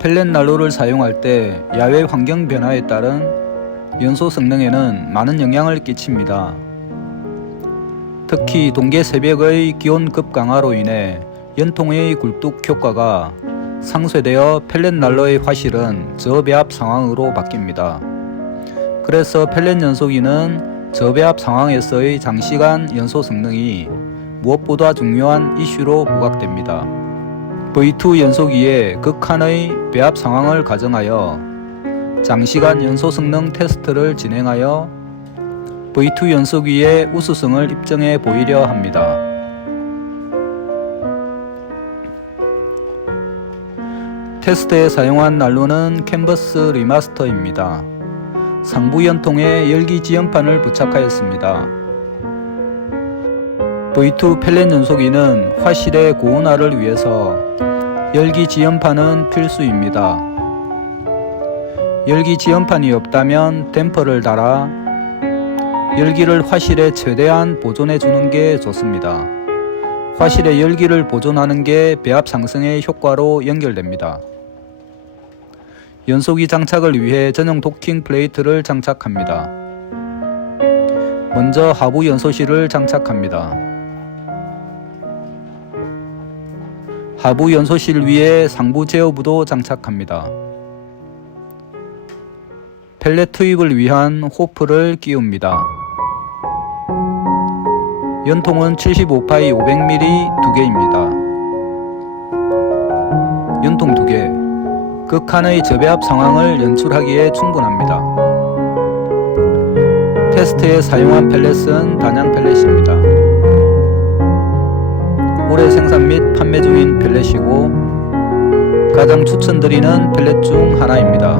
펠렛 난로를 사용할 때 야외 환경 변화에 따른 연소 성능에는 많은 영향을 끼칩니다. 특히 동계 새벽의 기온 급강하로 인해 연통의 굴뚝 효과가 상쇄되어 펠렛 난로의 화실은 저배합 상황으로 바뀝니다. 그래서 펠렛 연소기는 저배합 상황에서의 장시간 연소 성능이 무엇보다 중요한 이슈로 부각됩니다. V2 연소기의 극한의 배합 상황을 가정하여 장시간 연소 성능 테스트를 진행하여 V2 연소기의 우수성을 입증해 보이려 합니다. 테스트에 사용한 난로는 캔버스 리마스터입니다. 상부 연통에 열기 지연판을 부착하였습니다. V2 펠렛 연소기는 화실의 고온화를 위해서 열기 지연판은 필수입니다. 열기 지연판이 없다면 댐퍼를 달아 열기를 화실에 최대한 보존해 주는 게 좋습니다. 화실의 열기를 보존하는 게 배합 상승의 효과로 연결됩니다. 연소기 장착을 위해 전용 도킹 플레이트를 장착합니다. 먼저 하부 연소실을 장착합니다. 하부 연소실 위에 상부 제어부도 장착합니다. 펠렛 투입을 위한 호프를 끼웁니다. 연통은 75파이 500mm 2개입니다. 연통 2개, 극한의 저배합 상황을 연출하기에 충분합니다. 테스트에 사용한 펠렛은 단양 펠렛입니다. 올해 생산 및 판매 중인 펠렛이고 가장 추천드리는 펠렛 중 하나입니다.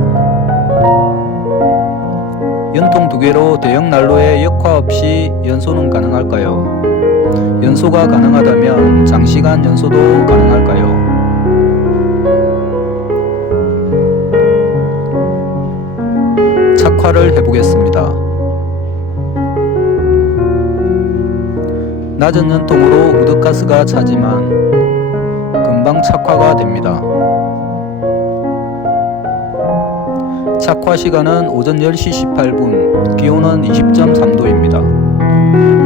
연통 2개로 대형 난로에 역화 없이 연소는 가능할까요? 연소가 가능하다면 장시간 연소도 가능할까요? 착화를 해보겠습니다. 낮은 연통으로 우드가스가 차지만 금방 착화가 됩니다. 착화 시간은 오전 10시 18분, 기온은 20.3도입니다.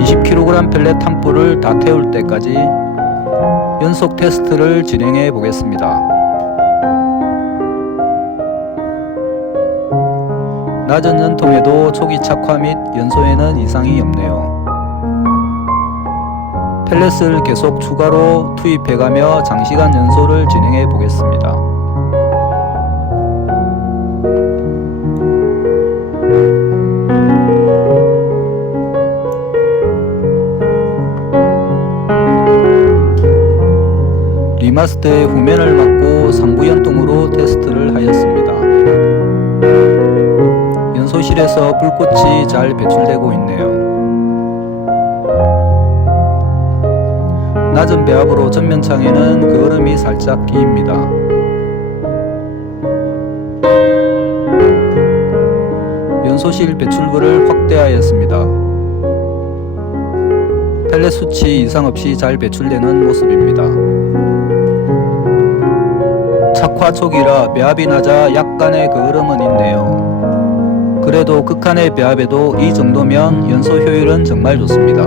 20kg 펠렛 한 뿔을 다 태울 때까지 연속 테스트를 진행해 보겠습니다. 낮은 연통에도 초기 착화 및 연소에는 이상이 없네요. 펠렛을 계속 추가로 투입해가며 장시간 연소를 진행해 보겠습니다. 리마스터의 후면을 막고 상부 연통으로 테스트를 하였습니다. 연소실에서 불꽃이 잘 배출되고 있네요. 낮은 배합으로 전면창에는 그을음이 살짝 끼입니다. 연소실 배출구를 확대하였습니다. 펠렛 수치 이상 없이 잘 배출되는 모습입니다. 착화 초기라 배합이 낮아 약간의 그을음은 있네요. 그래도 극한의 배합에도 이 정도면 연소 효율은 정말 좋습니다.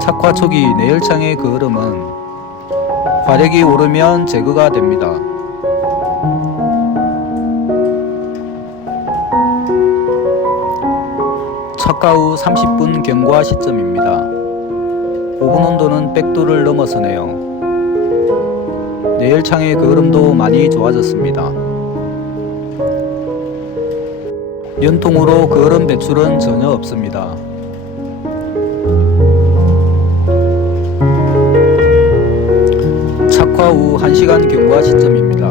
착화 초기 내열창의 그을음은 화력이 오르면 제거가 됩니다. 착화 후 30분 경과 시점입니다. 오븐 온도는 100도를 넘어서네요. 내열창의 그을음도 많이 좋아졌습니다. 연통으로 그을음 배출은 전혀 없습니다. 착화 후 1시간 경과 시점입니다.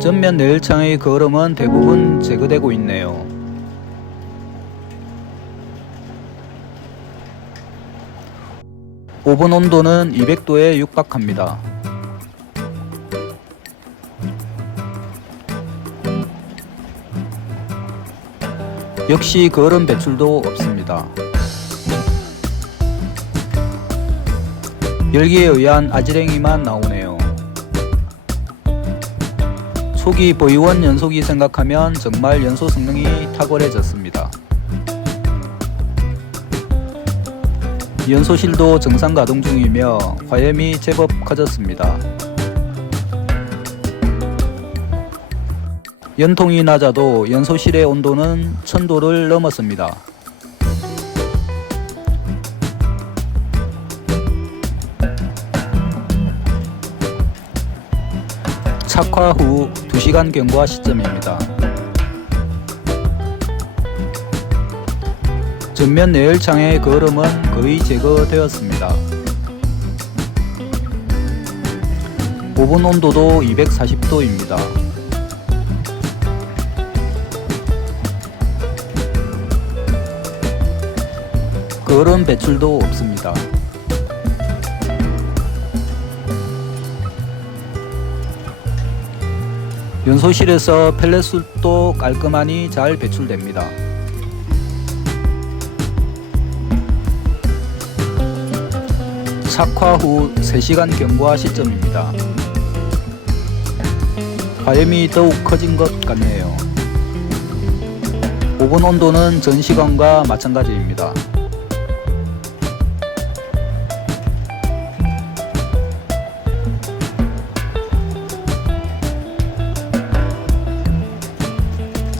전면 내열창의 그을음은 대부분 제거되고 있네요. 오븐 온도는 200도에 육박합니다. 역시 그을음 배출도 없습니다. 열기에 의한 아지랭이만 나오네요. 초기 보이원 연소기 생각하면 정말 연소 성능이 탁월해졌습니다. 연소실도 정상 가동 중이며 화염이 제법 커졌습니다. 연통이 낮아도 연소실의 온도는 1000도를 넘었습니다. 착화 후 2시간 경과 시점입니다. 전면 내열창의 거름은 거의 제거되었습니다. 오븐 온도도 240도입니다. 거름 배출도 없습니다. 연소실에서 펠렛술도 깔끔하니 잘 배출됩니다. 착화 후 3시간 경과 시점입니다. 화염이 더욱 커진 것 같네요. 오븐 온도는 전 시간과 마찬가지입니다.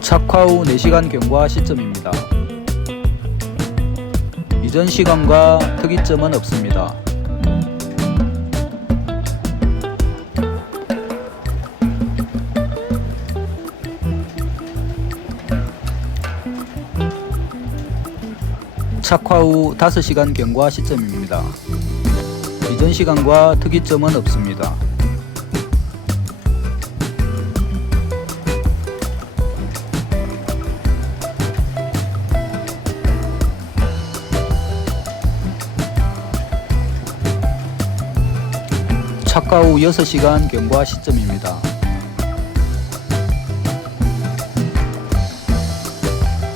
착화 후 4시간 경과 시점입니다. 이전 시간과 특이점은 없습니다. 착화 후 5시간 경과 시점입니다. 이전 시간과 특이점은 없습니다. 착화 후 6시간 경과 시점입니다.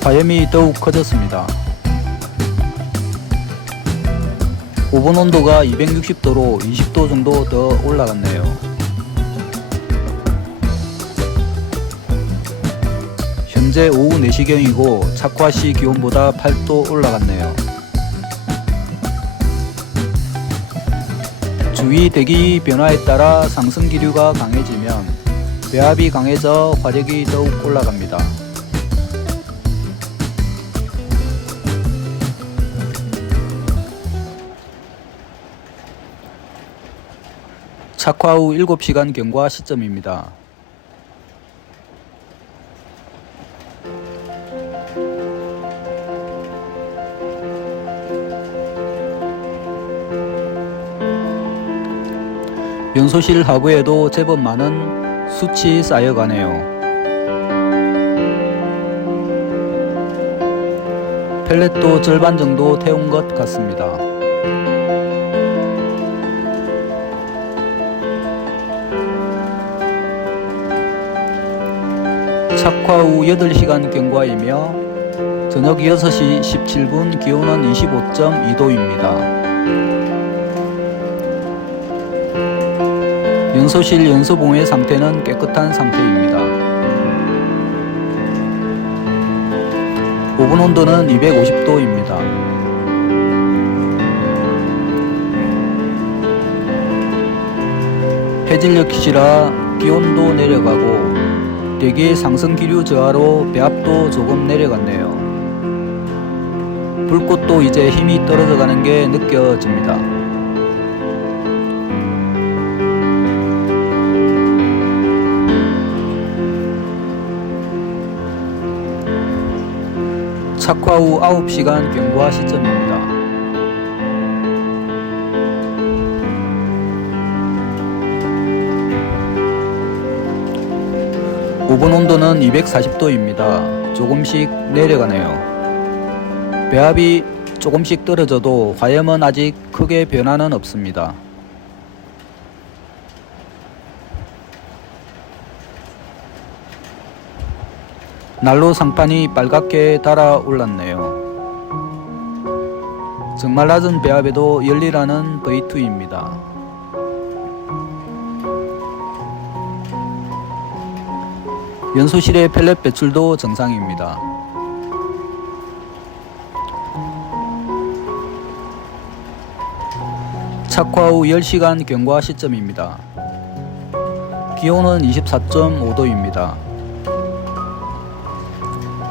화염이 더욱 커졌습니다. 오븐 온도가 260도로 20도 정도 더 올라갔네요. 현재 오후 4시경이고 착화 시 기온보다 8도 올라갔네요. 주위 대기 변화에 따라 상승 기류가 강해지면 배합이 강해져 화력이 더욱 올라갑니다. 착화 후 7시간 경과 시점입니다. 연소실 하부에도 제법 많은 숯이 쌓여가네요. 펠렛도 절반 정도 태운 것 같습니다. 착화 후 8시간 경과이며 저녁 6시 17분 기온은 25.2도입니다. 연소실 연소봉의 상태는 깨끗한 상태입니다. 오븐 온도는 250도입니다. 해질녘 기시라 기온도 내려가고 대기의 상승 기류 저하로 배합도 조금 내려갔네요. 불꽃도 이제 힘이 떨어져 가는 게 느껴집니다. 착화 후 9시간 경과 시점입니다. 오븐 온도는 240도입니다. 조금씩 내려가네요. 배합이 조금씩 떨어져도 화염은 아직 크게 변화는 없습니다. 난로 상판이 빨갛게 달아올랐네요. 정말 낮은 배압에도 열리라는 V2입니다. 연소실의 펠렛 배출도 정상입니다. 착화 후 10시간 경과 시점입니다. 기온은 24.5도입니다.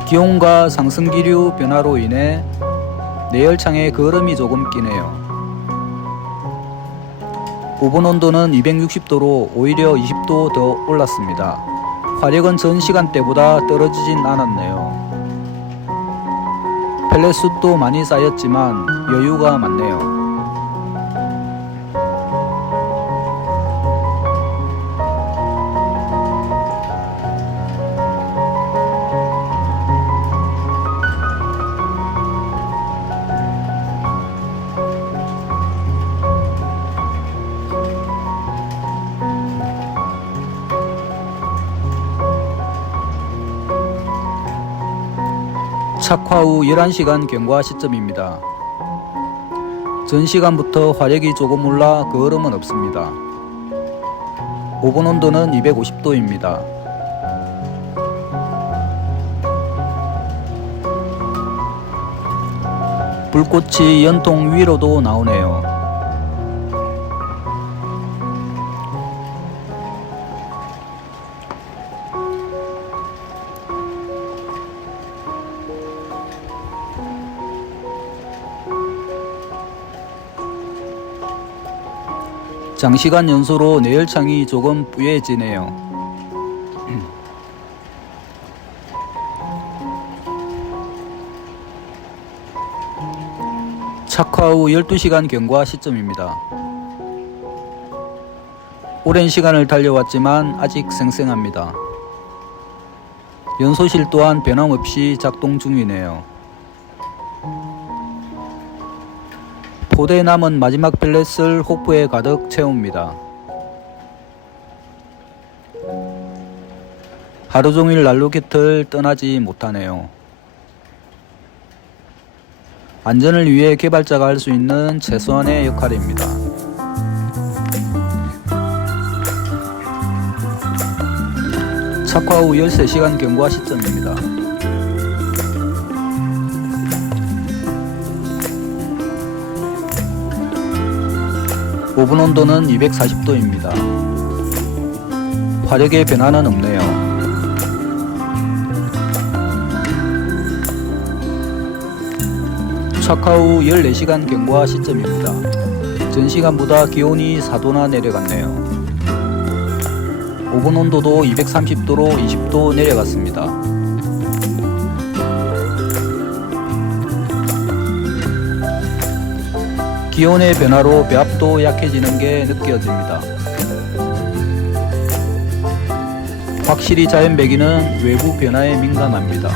기온과 상승 기류 변화로 인해 내열창에 거름이 조금 끼네요. 오븐 온도는 260도로 오히려 20도 더 올랐습니다. 화력은 전 시간대보다 떨어지진 않았네요. 펠렛 숫도 많이 쌓였지만 여유가 많네요. 착화 후 11시간 경과 시점입니다. 전 시간부터 화력이 조금 올라 거름은 없습니다. 오븐 온도는 250도입니다. 불꽃이 연통 위로도 나오네요. 장시간 연소로 내열창이 조금 뿌얘지네요. 착화 후 12시간 경과 시점입니다. 오랜 시간을 달려왔지만 아직 쌩쌩합니다. 연소실 또한 변함없이 작동 중이네요. 포대에 남은 마지막 펠렛을 호프에 가득 채웁니다. 하루종일 난로 곁을 떠나지 못하네요. 안전을 위해 개발자가 할 수 있는 최소한의 역할입니다. 착화 후 13시간 경과 시점입니다. 오븐 온도는 240도입니다. 화력의 변화는 없네요. 착화 후 14시간 경과 시점입니다. 전 시간보다 기온이 4도나 내려갔네요. 오븐 온도도 230도로 20도 내려갔습니다. 기온의 변화로 배압도 약해지는 게 느껴집니다. 확실히 자연배기는 외부 변화에 민감합니다.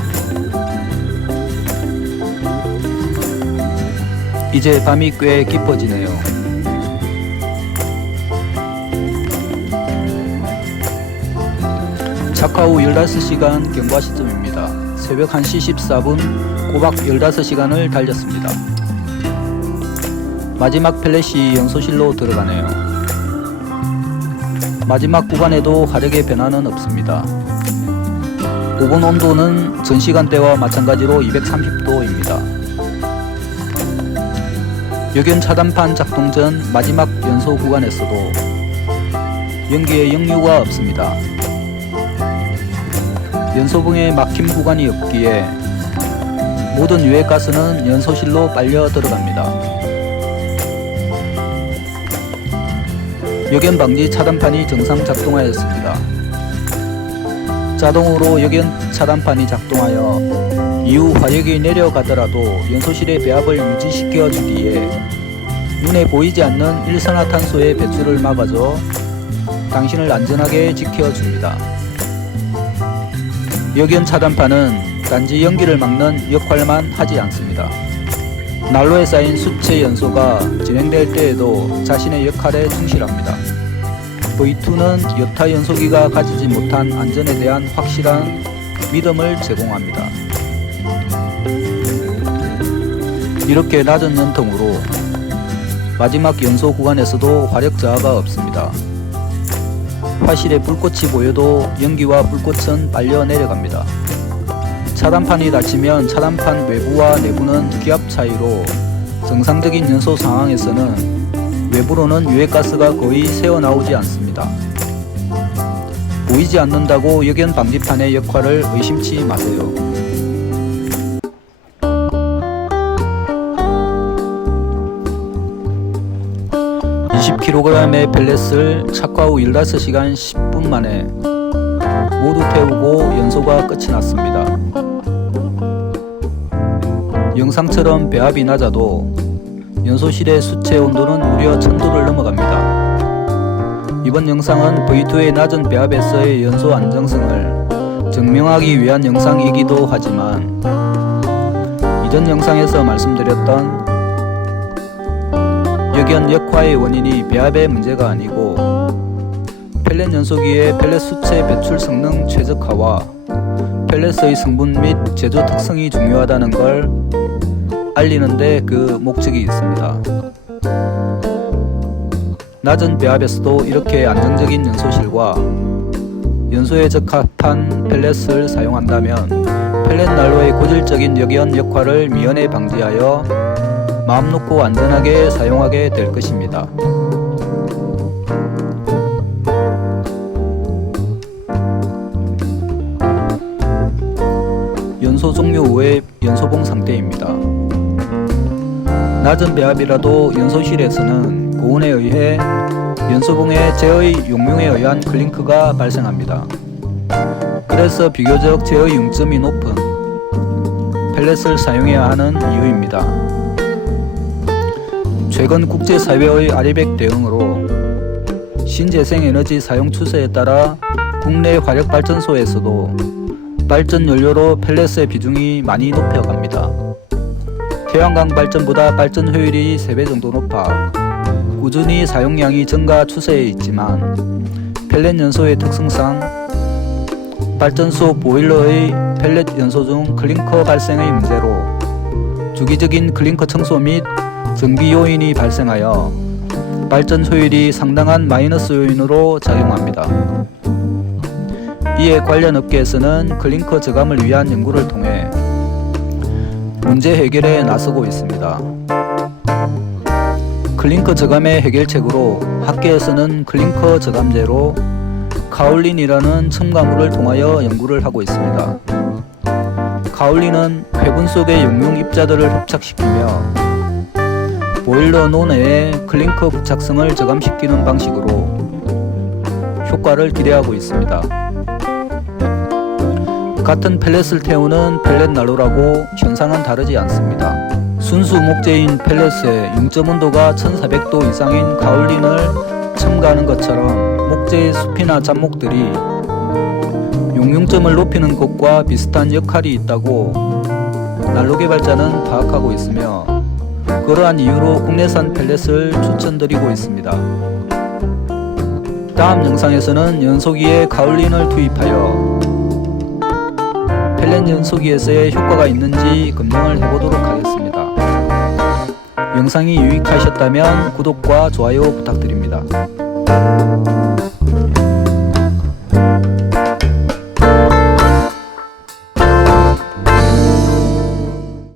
이제 밤이 꽤 깊어지네요. 착화 후 15시간 경과 시점입니다. 새벽 1시 14분 꼬박 15시간을 달렸습니다. 마지막 펠렛이 연소실로 들어가네요. 마지막 구간에도 화력의 변화는 없습니다. 오븐 온도는 전 시간대와 마찬가지로 230도입니다. 역연 차단판 작동 전 마지막 연소 구간에서도 연기에 역류가 없습니다. 연소봉에 막힘 구간이 없기에 모든 유해가스는 연소실로 빨려 들어갑니다. 역연 방지 차단판이 정상 작동하였습니다. 자동으로 역연 차단판이 작동하여 이후 화력이 내려가더라도 연소실의 배압을 유지시켜 주기에 눈에 보이지 않는 일산화탄소의 배출을 막아줘 당신을 안전하게 지켜줍니다. 역연 차단판은 단지 연기를 막는 역할만 하지 않습니다. 난로에 쌓인 수체 연소가 진행될 때에도 자신의 역할에 충실합니다. V2는 여타 연소기가 가지지 못한 안전에 대한 확실한 믿음을 제공합니다. 이렇게 낮은 연통으로 마지막 연소 구간에서도 화력 저하가 없습니다. 화실에 불꽃이 보여도 연기와 불꽃은 빨려 내려갑니다. 차단판이 닫히면 차단판 외부와 내부는 기압 차이로 정상적인 연소 상황에서는 외부로는 유해가스가 거의 새어나오지 않습니다. 보이지 않는다고 역연 방지판의 역할을 의심치 마세요. 20kg의 펠렛을 착화 후 15시간 10분 만에 모두 태우고 연소가 끝이 났습니다. 영상처럼 배합이 낮아도 연소실의 수체 온도는 무려 1000도를 넘어갑니다. 이번 영상은 V2의 낮은 배합에서의 연소 안정성을 증명하기 위한 영상이기도 하지만 이전 영상에서 말씀드렸던 역연 역화의 원인이 배합의 문제가 아니고 펠렛 연소기의 펠렛 수체 배출 성능 최적화와 펠렛의 성분 및 제조 특성이 중요하다는 걸 알리는 데 그 목적이 있습니다. 낮은 배합에서도 이렇게 안정적인 연소실과 연소에 적합한 펠렛을 사용한다면 펠렛 난로의 고질적인 역연 역화를 미연에 방지하여 마음 놓고 안전하게 사용하게 될 것입니다. 연소 종료 후의 연소봉 상태입니다. 낮은 배합이라도 연소실에서는 고온에 의해 연소봉의 제어의 용융에 의한 클링크가 발생합니다. 그래서 비교적 제어 융점이 높은 펠렛을 사용해야 하는 이유입니다. 최근 국제사회의 아리백 대응으로 신재생에너지 사용 추세에 따라 국내 화력발전소에서도 발전 연료로 펠렛의 비중이 많이 높여갑니다. 태양광 발전보다 발전 효율이 3배 정도 높아 꾸준히 사용량이 증가 추세에 있지만 펠렛 연소의 특성상 발전소 보일러의 펠렛 연소 중 클링커 발생의 문제로 주기적인 클링커 청소 및 정비 요인이 발생하여 발전 효율이 상당한 마이너스 요인으로 작용합니다. 이에 관련 업계에서는 클링커 저감을 위한 연구를 통해 문제 해결에 나서고 있습니다. 클링커 저감의 해결책으로 학계에서는 클링커 저감제로 카올린이라는 첨가물을 통하여 연구를 하고 있습니다. 카올린은 회분 속의 용융 입자들을 협착시키며 보일러 노내에 클링커 부착성을 저감시키는 방식으로 효과를 기대하고 있습니다. 같은 펠렛을 태우는 펠렛 난로라고 현상은 다르지 않습니다. 순수 목재인 펠렛에 융점 온도가 1400도 이상인 가올린을 첨가하는 것처럼 목재의 숲이나 잡목들이 용융점을 높이는 것과 비슷한 역할이 있다고 난로 개발자는 파악하고 있으며 그러한 이유로 국내산 펠렛을 추천드리고 있습니다. 다음 영상에서는 연소기에 가올린을 투입하여 펠렛 연소기에서의 효과가 있는지 검증을 해보도록 하겠습니다. 영상이 유익하셨다면 구독과 좋아요 부탁드립니다.